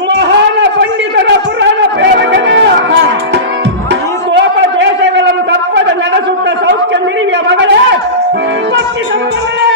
ಮಹಾನ ಪಂಡಿತರ ಪುರಾಣ ಪ್ರೇರಕನ ಈ ಕೋಪ ದೇಶಗಳನ್ನು ತಪ್ಪದ ನಡೆಸುತ್ತ ಸೌಖ್ಯ ನಿರಿಯ ಮಗಳೇ ಭಕ್ತಿ ಸಂಪನ್ನೇ